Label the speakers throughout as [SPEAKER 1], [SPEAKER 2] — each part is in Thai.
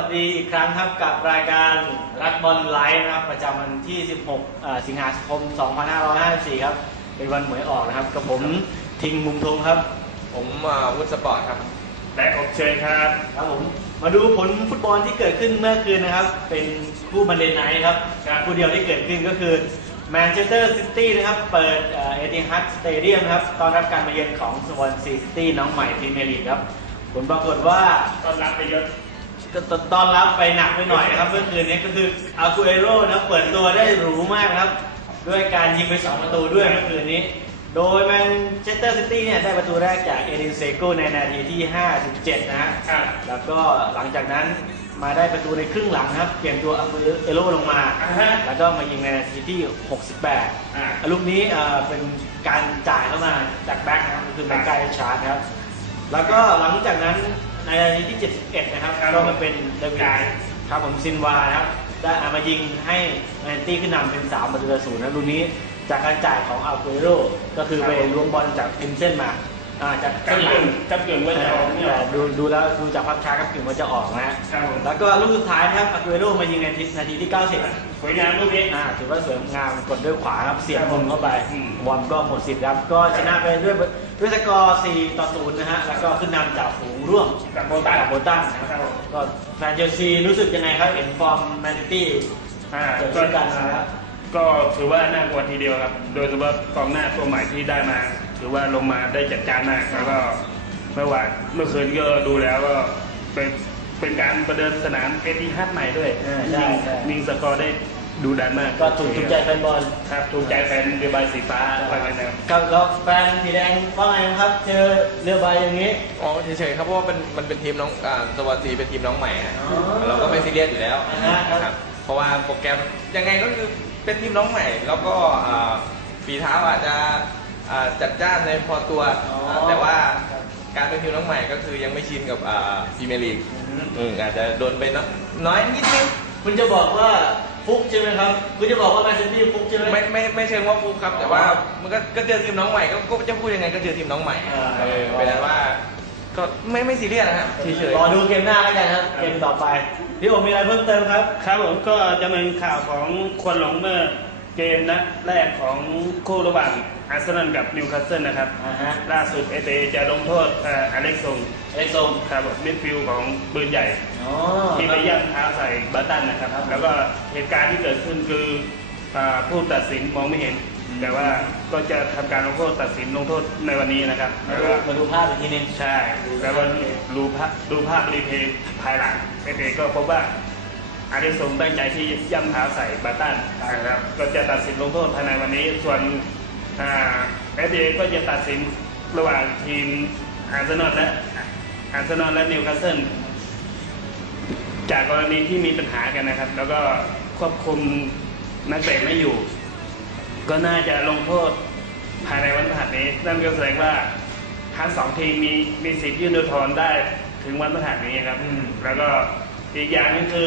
[SPEAKER 1] ดีอีกครั้งครับกับรายการรักบอลไลฟ์นะครับประจำวันที่ 16 สิงหาคม 2554 ครับเป็นวันหวยออกนะครับกับผมทิงมุมทงครับ
[SPEAKER 2] ผมวุฒิสปอร์ตครับ
[SPEAKER 3] และอบเชยครับ
[SPEAKER 1] ผมมาดูผลฟุตบอลที่เกิดขึ้นเมื่อคืนนะครับเป็นคู่มันเดนไนท์ครับคู่เดียวที่เกิดขึ้นก็คือแมนเชสเตอร์ซิตี้นะครับเปิดเอติฮัดสเตเดียมครับต้อนรับการมาเยือนของสวอนซีซิตี้น้องใหม่พรีเมียร์ลีกครับผลปรากฏว่า
[SPEAKER 3] ต้อนรับไปเยอะ
[SPEAKER 1] ก็ต้อนรับไปหนักไปหน่อยนะครับเมื่อคืนนี้ก็คืออากูเอโร่นะเปิดตัวได้หรูมากครับด้วยการยิงไป2ประตูด้วยเมื่อคืนนี้โดยแมนเชสเตอร์ซิตี้เนี่ยได้ประตูแรกจากเอดินเซโกในนาทีที่57นะฮะแล้วก็หลังจากนั้นมาได้ประตูในครึ่งหลังครับเปลี่ยนตัวอากูเอโร่ลงมาแล้วก็มายิงในนาทีที่68ลูกนี้เป็นการจ่ายเข้ามาจากแบ็คนะครับคือแบ็คไกด์ชาร์จครับแล้วก็หลังจากนั้นในนาทีที่71นะครับก็มาเป็นเดวิดครับผมซินวานะครับได้มายิงให้แมนตี้ขึ้นนำเป็น3-0นะลูกนี้จากการจ่ายของอัลเกโรก็คือไปล้วงบอลจากริมเส้นมาจาก
[SPEAKER 3] กับเกือบว่าจะออก
[SPEAKER 1] แต่ดูแล้วดูจากภาพช้ากับเกือบว่าจะออกนะแล้วก็ลูกสุดท้ายนะครับอัลเกโรมายิงในนาทีที่90
[SPEAKER 3] สวยงามลูกนี้
[SPEAKER 1] ถือว่าสวยงามกดด้วยขวาครับเสียบมุมเข้าไปบอลก็หมดสิทธิ์ครับก็ชนะไปด้วยสกอร์4-0นะฮะแล้วก็ขึ้นนำจากฝูงร่วม
[SPEAKER 3] กับโบตัน
[SPEAKER 1] ก็แฟนเชลซีรู้สึกยังไงครับเห็นฟอร์มแมนซิตี้
[SPEAKER 3] ก็กันนะครับก็ถือว่าน่ากลัวทีเดียวครับโดยเฉพาะกองหน้าตัวใหม่ที่ได้มาถือว่าลงมาได้จัดการมากแล้วก็เมื่อคืนก็ดูแล้วก็เป็นการประเดิมสนามเอติฮัดใหม่ด้วยยิงสกอร์ได้ดูดันมาก
[SPEAKER 1] ก็ถูกใจแฟนบอล
[SPEAKER 3] ครับถูกใจแฟนเรือใบสีฟ้าอะไร
[SPEAKER 1] นะครับแล้วแฟนสีแดงว่าไงครับเจอเรือใบอย่างนี้
[SPEAKER 2] อ๋อเฉยๆครับเพราะว่ามันเป็นทีมน้องสวัสดีเป็นทีมน้องใหม่เราก็ไม่ซีเรียสอยู่แล้วนะครับเพราะว่าโปรแกรมยังไงก็คือเป็นทีมน้องใหม่แล้วก็ฝีเท้าอาจจะจัดจ้านในพอตัวแต่ว่าการเป็นทีมน้องใหม่ก็คือยังไม่ชินกับพรีเมียร์ลีกอาจจะโดนไปน้อยนิดนึง
[SPEAKER 1] คุณจะบอกว่าฟุกใช่ไหมครับคุณจะบอกว่าแมนซิตี้ฟุกใช่ไหม
[SPEAKER 2] ไม่เชิงว่าฟุกครับแต่ว่ามันก็เจอทีมน้องใหม่ก็จะพูดยังไงก็เจอทีมน้องใหม่เป็นนั้นว่าก็ไม่ซีเรียสนะครับ
[SPEAKER 1] เฉยๆรอดูเกมหน้าแล้วกันครับเกมต่อไปพี่โอมีอะไรเพิ่มเติมครับ
[SPEAKER 3] ครับผมก็จะเป็นข่าวของควนหลงเมื่อเกมนัดแรกของคู่ระหว่างอาร์เซนอลกับนิวคาสเซิลนะครับล่าสุดเอเตจะลงโทษอเล็กซงครับมิดฟิลด์ของปืนใหญ่ที่ไปย่ำเท้าใส่บาตันนะครับแล้วก็เหตุการณ์ที่เกิดขึ้นคือผู้ตัดสินมองไม่เห็นแต่ว่าก็จะทำการลงโทษตัดสินลงโทษในวันนี้นะครับ
[SPEAKER 1] มาดูภาพอีกทีนึง
[SPEAKER 3] ใช่แล้วก็ดูภาพรีเพย์ภายหลังเอเตก็พบว่าอาริสงตั้งใจที่ย่ำเท้าใส่บาตันนะครับก็จะตัดสินลงโทษภายในวันนี้ส่วนเอฟเอก็จะตัดสินระหว่างทีมอาร์เซนอลและนิวคาสเซิลจากกรณีที่มีปัญหากันนะครับแล้วก็ควบคุมนักเตะไม่อยู่ก็น่าจะลงโทษภายในวันพฤหัสนี้นั่นก็แสดงว่าทั้ง2ทีมมีสิทธิ์ยื่นอุทธรณ์ได้ถึงวันพฤหัสนี้ครับแล้วก็อีกอย่างนึงคื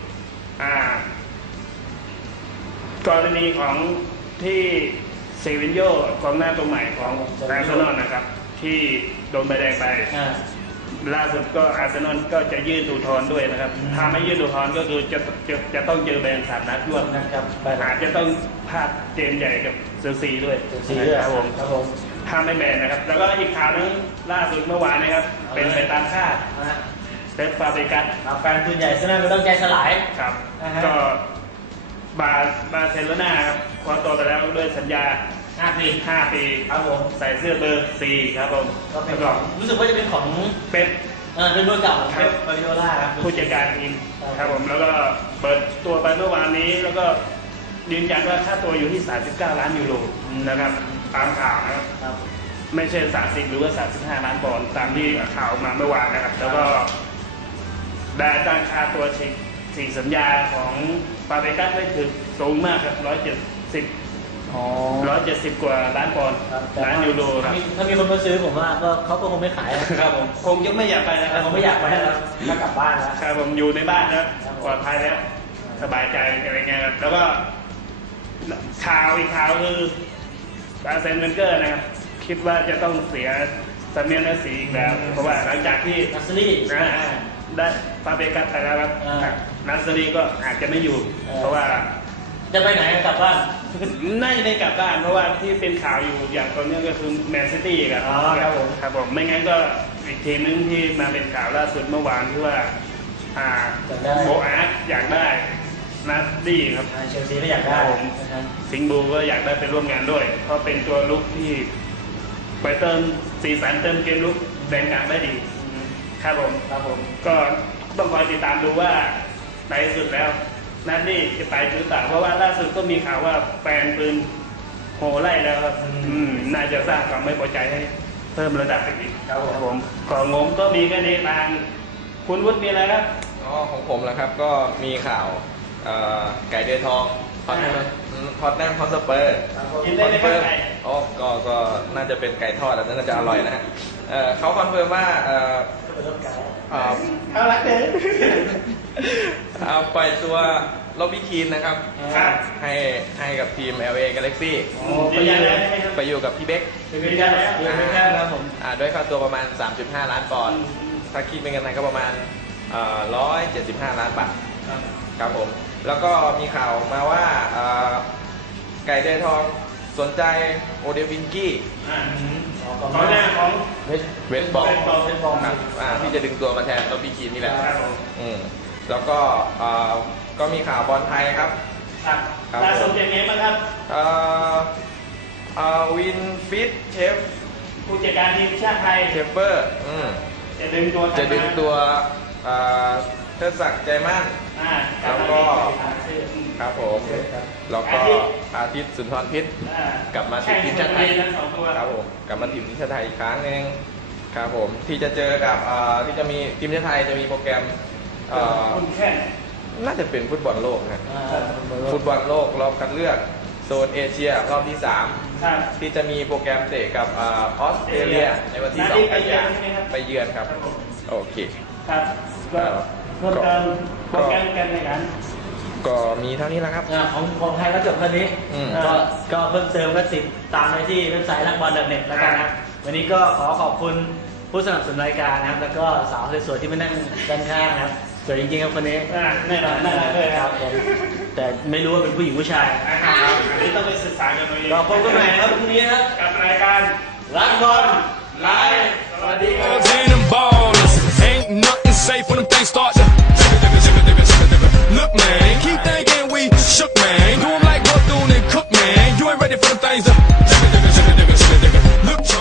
[SPEAKER 3] อกรณีของที่เซวินโญ่กองหน้าตัวใหม่ของอาร์เซนอลนะครับที่โดนใบแดงไปล่าสุดก็อาร์เซนอลก็จะยื่นอุทธรณ์ด้วยนะครับถ้าไม่ยื่นอุทธรณ์ก็คือจะต้องเจอแบน3 นัดรวด
[SPEAKER 1] นะครับ
[SPEAKER 3] อาจจะต้องพลาดเกมใหญ่กับเซลซีด้วย
[SPEAKER 1] ครับผม
[SPEAKER 3] ถ้าไม่แบนนะครับแล้วก็อีกข่าวนึงล่าสุดเมื่อวานนะครับเป็นไปตามคาดเป๊ปฟาเบกัส
[SPEAKER 1] แฟนปืนใหญ่ซะนั่นก็ต้องใจสลาย
[SPEAKER 3] ครับก็บาร์เซโลนาครับคว้าตัวไปแล้วด้วยสัญญา5 ปี
[SPEAKER 1] ครับผม
[SPEAKER 3] ใส่เสื้อเบอร์4ครับผม
[SPEAKER 1] ก็เป็นของรู้สึกว่าจะเป็นของ
[SPEAKER 3] เป็น
[SPEAKER 1] เบอร์เก่าของเป๊ปฟาริโอล่าครับ
[SPEAKER 3] ผู้จัดการทีมครับผมแล้วก็เปิดตัวไปเมื่อวานนี้แล้วก็ยืนยันว่าค่าตัวอยู่ที่39 ล้านยูโรนะครับตามข่าวนะครับไม่ใช่30หรือว่า35 ล้านปอนด์ตามที่ข่าวมาเมื่อวานนะครับแล้วก็ได้ตั้งค่าตัว4 สัญญาของฟาเบกัสได้ถึงสูงมากครับ170กว่าล้านปอนด์ล้านยูโรครับ
[SPEAKER 1] ถ้ามีคนมาซื้อผมว่าก็เขาก็คงไม่ขาย
[SPEAKER 3] ครับผมคงจะไม่อยากไปนะครับ
[SPEAKER 1] ผมไม่อยากไปแล้วถ้ากลับบ้านแล้ว
[SPEAKER 3] ครับผมอยู่ในบ้านแล้วปลอดภัยแล้วสบายใจอะไรเงี้ยแล้วก็อีกข่าวคืออาร์เซนเวนเกอร์นะครับคิดว่าจะต้องเสียซัมเมียนสีอีกแล้วเพราะว่าหลังจากที่
[SPEAKER 1] อัสลี่
[SPEAKER 3] ได้ฟาเบกัสไปแล้วครับนัสรีก็อาจจะไม่อยู่ เพราะว่า
[SPEAKER 1] จะไปไหนกลับบ้าน
[SPEAKER 3] น่าจะได้กลับบ้านเพราะว่าที่เป็นข่าวอยู่อย่างตอนนี้ก็คือแมนซิตี้ครับ
[SPEAKER 1] อ๋อครับผม
[SPEAKER 3] ครับผมไม่งั้นก็อีกทีมนึงที่มาเป็นข่าวล่าสุดเมื่อวานที่ว่าโบอาร์ตอยากได้นัสรีครับ
[SPEAKER 1] เชลซีก็อยากได้
[SPEAKER 3] สิงห์บูก็อยากได้ไปร่วมงานด้วย เพราะเป็นตัวลุกที่ไปเติมสีสันเติมเกมลุกแบ่งกลางได้ดีครับผมก็ต้องคอยติดตามดูว่าในสุดแล้วนัดนี้จะไปหรือเปล่าเพราะว่าล่าสุดก็มีข่าวว่าแฟนปืนโหไล่แล้วครับน่าจะสร้างความไม่พอใจให้เพิ่มระดับอีกครับผมของงมก็มีแค่นี้ทางคุณวุฒิมีอะไรครับ
[SPEAKER 2] อ๋อของผมแล้วครับก็มีข่าวไก่เดือยทองฮอตแนมฮอตสเปอร์
[SPEAKER 3] กินได้ไหมครับไก่
[SPEAKER 2] อ๋อก็น่าจะเป็นไก่ทอดแล้วน่าจะอร่อยนะฮะเขาคอนเฟิร์มว่า
[SPEAKER 3] เอาละเด้อ
[SPEAKER 2] ปล่อยตัวโรบี้คีนนะครับ
[SPEAKER 3] ครับ
[SPEAKER 2] ให้กับทีม LA Galaxy
[SPEAKER 3] ไปยังไง
[SPEAKER 2] ไปอยู่กับพี่เบ๊ก
[SPEAKER 3] เป็นยังไงครับผม
[SPEAKER 2] ด้วยค่าตัวประมาณ 3.5 ล้านปอนด์ถ้าคิดเป็นเงินไทยก็ประมาณ175 ล้านบาทครับผมแล้วก็มีข่าวมาว่าไก่เดือยทองสนใจโอเดวินกี้
[SPEAKER 3] ของหน้าของ
[SPEAKER 2] เวสบอลครับที่จะดึงตัวมาแทนโรบี้คีนนี่แหละแล้วก็มีข่าวบอลไทยครับ
[SPEAKER 3] ล่าสุดอย่างนี้บ้างครับ
[SPEAKER 2] วินฟิตเชฟ
[SPEAKER 3] ผู้จัดการทีมชาติไทย
[SPEAKER 2] เชฟเปอร์จะดึงตัวเทิดศักดิ์ใจมั่นแล้วก็ครับผมแล้วก็อาทิตย์สุนทรพิษกลับมาติดทีมชาติไทยครับผมกลับมาติดทีมชาติไทยอีกครั้งนึงครับผมที่จะเจอกับที่จะมีทีมชาติไทยจะมีโปรแกรมน่าจะเป็นฟุตบอลโลกนะฟุตบอลโลกรอบคัดเลือกโซนเอเชียรอบที่3ที่จะมีโปรแกรมเตะกับออสเตรเลียในวันที่2 กันยายนไปเยือนครับโอเค
[SPEAKER 3] ครับก็เพิ่มเติมโปรแกรมกันในนั้น
[SPEAKER 2] ก็มีเท่านี้แล้วครับ
[SPEAKER 1] ของไทยก็จบแค่นี้ก็เพิ่มเติมก็ติดตามได้ที่เว็บไซต์lakball.net แล้วกันนะวันนี้ก็ขอบคุณผู้สนับสนุนรายการนะครับแล้วก็สาวสวยๆที่มานั่งด้านข้างนะครับสวยจริงๆครับคนนี้
[SPEAKER 3] แน่นอนเลยครับ
[SPEAKER 1] แต่ไม่รู้ว่าเป็นผู้หญิงผู้ชาย
[SPEAKER 3] อันนี้ต้องไปศึกษากันตัวเอง
[SPEAKER 1] ก็พบกันใหม่ครับพรุ่งนี้ครับ
[SPEAKER 3] กับรายการ
[SPEAKER 1] ลักบอลไลฟ์สวัสดีครับ
[SPEAKER 4] Ain't nothing safe when them things start to look, man. Keep thinking we shook, man. Do 'em like what doing and cook, man. You ain't ready for them things to look.